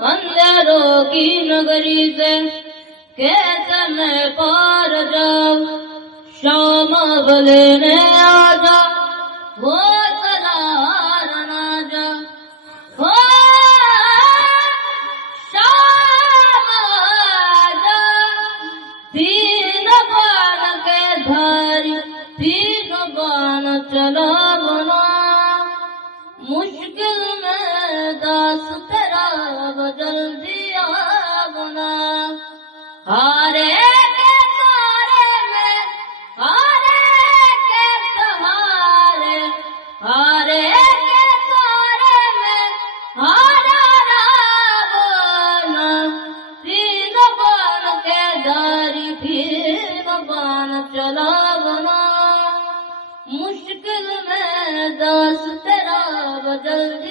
اندھیروں کی نگری سے کیسے میں پار جاؤں، شام لینے آ جا وہ تلار نہ جا، شام آ جا، تین بان کے دھاری تین بان چلا بنا، مشکل میں داس تیرا جلدی آ بنا، ہارے کے سارے میں ہارے کے سہارے، ہارے کے سارے میں ہارا بنا، تین بان کے داری تین بان چلا بنا، مشکل میں داس تیرا جلدی